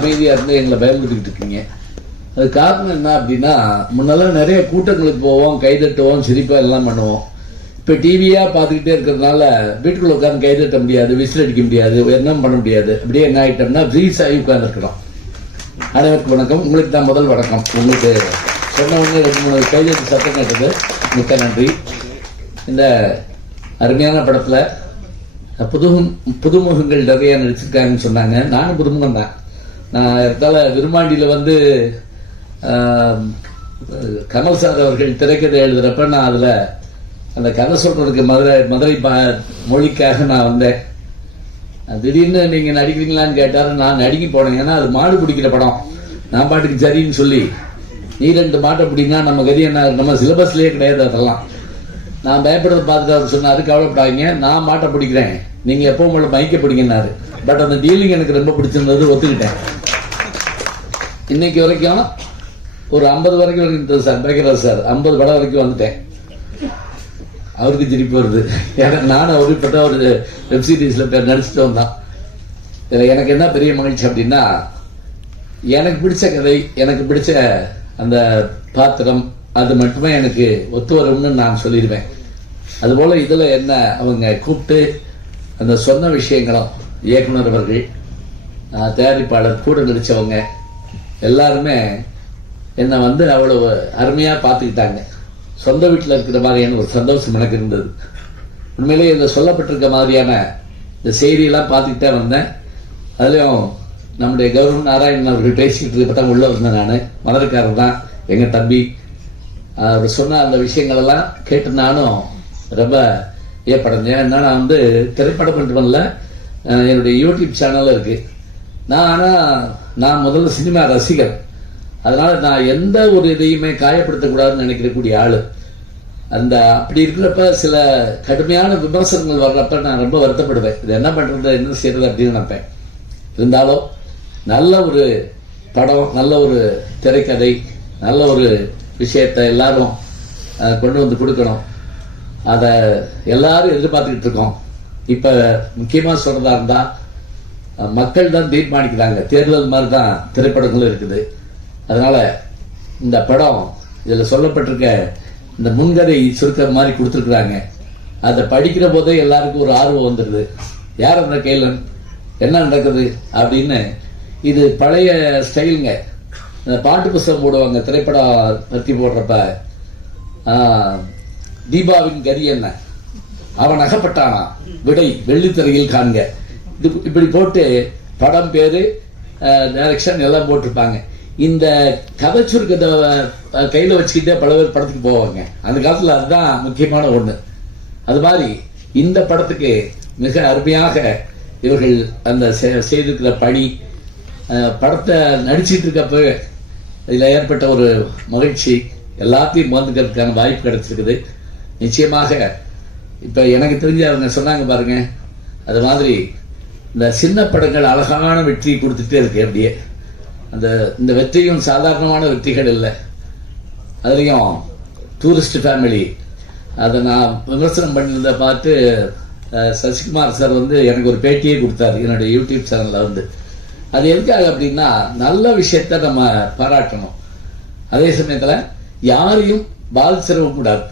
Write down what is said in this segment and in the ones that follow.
அமைதியாக இருந்து எங்களை பயன்படுத்திக்கிட்டு இருக்கீங்க. அது காரணம் என்ன அப்படின்னா, முன்னெல்லாம் நிறைய கூட்டங்களுக்கு போவோம், கைதட்டுவோம், சிரிப்பாக எல்லாம் பண்ணுவோம். இப்போ டிவியாக பார்த்துக்கிட்டே இருக்கிறதுனால வீட்டுக்குள்ள உட்காந்து கைதட்ட முடியாது, விசில் அடிக்க முடியாது, என்ன பண்ண முடியாது. அப்படியே என்ன ஆகிட்டோம்னா ஃப்ரீஸ் ஆகி உட்காந்துருக்கிறோம். அனைவருக்கும் வணக்கம். உங்களுக்கு தான் முதல் வணக்கம். உங்களுக்கு சொன்னவங்க 2-3 கைதட்டு சத்தம் கேட்டது, மிக்க நன்றி. இந்த அருமையான படத்தில் புதுமுகங்கள் நிறைய நடிச்சிருக்காங்கன்னு சொன்னாங்க. நானும் புதுமுகம் தான். நான் இடத்தால விருமாண்டியில் வந்து கமல் சார் அவர்கள் திரைக்கதை எழுதுறப்ப நான் அதில் அந்த கதை சொல்றதுக்கு மதுரை மொழிக்காக நான் வந்தேன். திடீர்னு நீங்கள் நடிக்கிறீங்களான்னு கேட்டார். நான் நடிக்க போனேன். ஏன்னா அது மாடு பிடிக்கிற படம். நான் பாட்டுக்கு சரின்னு சொல்லி, நீ 2 மாட்டை பிடினா நம்ம கதி என்ன, நம்ம சிலபஸ்லேயே கிடையாது அதெல்லாம். நான் பயப்படுறத பார்த்துட்டு அவர் சொன்னார், கவலைப்படாதீங்க, நான் மாட்டை பிடிக்கிறேன், நீங்கள் எப்போ உங்களை மைக்க பிடிக்கினாரு. பட் அந்த டீலிங் எனக்கு ரொம்ப பிடிச்சிருந்தது, ஒத்துக்கிட்டேன். இன்னைக்கு வரைக்கும் ஒரு 50 வரைக்கும் சார் பேக்கிறார் சார், 50 படம் வரைக்கும் வந்துட்டேன். அவருக்கு திருப்பி வருது. ஏன்னா நானும் அவருப்பட்ட ஒரு வெப் சீரிஸில் நடிச்சுட்டு வந்தான். இதில் எனக்கு என்ன பெரிய மகிழ்ச்சி அப்படின்னா, எனக்கு பிடிச்ச கதை, எனக்கு பிடிச்ச அந்த பாத்திரம், அது மட்டுமே எனக்கு ஒத்து வரும்னு நான் சொல்லிடுவேன். அதுபோல் இதில் என்ன அவங்க கூப்பிட்டு அந்த சொன்ன விஷயங்களும், இயக்குனர் அவர்கள், தயாரிப்பாளர், கூட நடித்தவங்க எல்லாருமே என்னை வந்து அவ்வளவு அருமையாக பார்த்துக்கிட்டாங்க. சொந்த வீட்டில் இருக்கிற மாதிரியான ஒரு சந்தோஷம் எனக்கு இருந்தது. உண்மையிலேயே இந்த சொல்லப்பட்டிருக்க மாதிரியான இந்த செய்தியெல்லாம் பார்த்துக்கிட்டே வந்தேன். அதுலேயும் நம்முடைய கௌரவ நாராயணன் அவர்கள் பேசிக்கிட்டு இருக்க தான் உள்ளே வந்தேன். நான் மதுரைக்காரர் தான், எங்கள் தம்பி. அவர் சொன்ன அந்த விஷயங்களெல்லாம் கேட்டு நானும் ரொம்ப ஏற்படைஞ்சேன். ஏன்னா நான் வந்து திரைப்படம் பண்ணுறவன்ல என்னுடைய யூடியூப் சேனலில் இருக்குது. நான் முதல்ல சினிமா ரசிகர். அதனால நான் எந்த ஒரு இதையுமே காயப்படுத்தக்கூடாதுன்னு நினைக்கக்கூடிய ஆளு. அந்த அப்படி இருக்கிறப்ப சில கடுமையான விமர்சனங்கள் வர்றப்ப நான் ரொம்ப வருத்தப்படுவேன். இது என்ன பண்றது, என்ன செய்யறது அப்படின்னு நினைப்பேன். இருந்தாலும் நல்ல ஒரு படம், நல்ல ஒரு திரைக்கதை, நல்ல ஒரு விஷயத்தை எல்லாரும் கொண்டு வந்து கொடுக்கணும். அதை எல்லாரும் எதிர்பார்த்துக்கிட்டு இருக்கோம். இப்ப முக்கியமா சொல்றதா இருந்தா, மக்கள் தான் தீர்மானிக்கிறாங்க. தேர்தல் மாதிரி தான் திரைப்படங்களும் இருக்குது. அதனால இந்த படம், இதில் சொல்லப்பட்டிருக்க இந்த முன்கதை சுருக்கம் மாதிரி கொடுத்துருக்குறாங்க. அதை படிக்கிற போதே எல்லாருக்கும் ஒரு ஆர்வம் வந்துடுது. யார் அந்த கேளன், என்ன நடக்குது அப்படின்னு. இது பழைய ஸ்டைலுங்க. இந்த பாட்டு புஸ்தகம் போடுவாங்க திரைப்படம் பற்றி போடுறப்ப, தீபாவின் கதி என்ன, அவன் அகப்பட்டானா, விடை வெள்ளித்திரையில் காண்க, இது இப்படி போட்டு படம் பேரு, டைரக்ஷன் எல்லாம் போட்டிருப்பாங்க. இந்த கதை சுருக்கத்தை கையில் வச்சுக்கிட்டே பல பேர் படத்துக்கு போவாங்க. அந்த காலத்தில் அதுதான் முக்கியமான ஒன்று. அது மாதிரி இந்த படத்துக்கு மிக அருமையாக இவர்கள் அந்த செய்திருக்கிற பணி, படத்தை நடிச்சிட்டு இருக்கப்ப இதில் ஏற்பட்ட ஒரு மகிழ்ச்சி, எல்லாத்தையும் மறந்துக்கிறதுக்கான வாய்ப்பு கிடைச்சிருக்குது. நிச்சயமாக இப்போ எனக்கு தெரிஞ்சு அவங்க சொன்னாங்க பாருங்க, அது மாதிரி இந்த சின்ன படங்கள் அழகான வெற்றி கொடுத்துட்டே இருக்கு. அப்படியே இந்த வெற்றியும் சாதாரணமான வெற்றிகள் இல்லை. அதுலேயும் டூரிஸ்ட் ஃபேமிலி, அதை நான் விமர்சனம் பண்ணியிருந்த பார்த்து சசிகுமார் சார் வந்து எனக்கு ஒரு பேட்டியே கொடுத்தாரு என்னுடைய யூடியூப் சேனலில் வந்து. அது எதுக்காக அப்படின்னா, நல்ல விஷயத்த நம்ம பாராட்டணும். அதே சமயத்தில் யாரையும் பாதிச்சிடவும் கூடாது.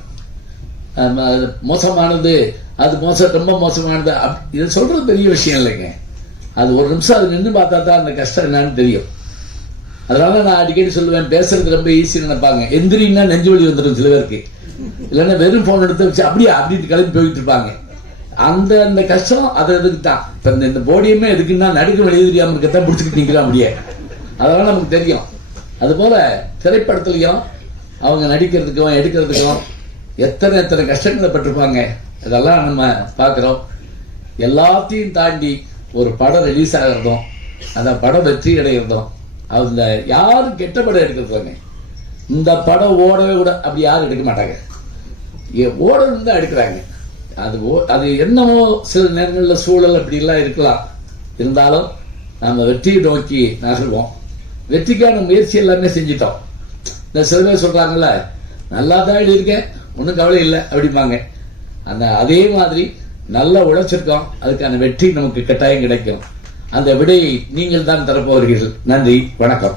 மோசமானது, அது ரொம்ப மோசமானது, இதை சொல்றது பெரிய விஷயம் இல்லைங்க. அது ஒரு நிமிஷம் அது நின்று பார்த்தா தான் அந்த கஷ்டம் என்னன்னு தெரியும். அதனால நான் அடிக்கடி சொல்லுவேன், பேசுறது ரொம்ப ஈஸின்னு நினைப்பாங்க. எந்திரின்னா நெஞ்சு வலி வந்துடும் சில பேருக்கு. இல்லைன்னா வெறும் போன் எடுத்து வச்சு அப்படி கிளம்பி போயிட்டு இருப்பாங்க. அந்த கஷ்டம் அது எதுக்கு தான். இப்போ இந்த போடியுமே எதுக்குன்னா, நடுக்க வெளியே தெரியாமல் இருக்கத்தான் பிடிச்சிக்கிட்டு நிற்கிறோம் அப்படியே. அதனால நமக்கு தெரியும். அதுபோல திரைப்படத்துலையும் அவங்க நடிக்கிறதுக்கும் எடுக்கிறதுக்கும் எத்தனை கஷ்டங்களை பட்டிருப்பாங்க. இதெல்லாம் நம்ம பார்க்குறோம். எல்லாத்தையும் தாண்டி ஒரு படம் ரிலீஸ் ஆகிறதும், அந்த படம் வெற்றி அடைகிறதும், அதுல யாரும் கெட்ட படம் எடுக்கிறாங்க. இந்த படம் ஓடவே கூட அப்படி யாரும் எடுக்க மாட்டாங்க. ஓடணும் தான் எடுக்கிறாங்க. அது என்னமோ சில நேரங்களில் சூழல் அப்படிலாம் இருக்கலாம். இருந்தாலும் நம்ம வெற்றியை நோக்கி நகர்வோம். வெற்றிக்கான முயற்சி எல்லாமே செஞ்சிட்டோம். இந்த சில பேர் சொல்றாங்கல்ல, நல்லா தான் எழுதியிருக்கேன், ஒன்றும் கவலை இல்லை அப்படிம்பாங்க. அதே மாதிரி நல்லா உழைச்சிருக்கோம், அதுக்கான வெற்றி நமக்கு கட்டாயம் கிடைக்கும். அந்த விடையை நீங்கள் தான் தரப்போகிறீர்கள். நன்றி, வணக்கம்.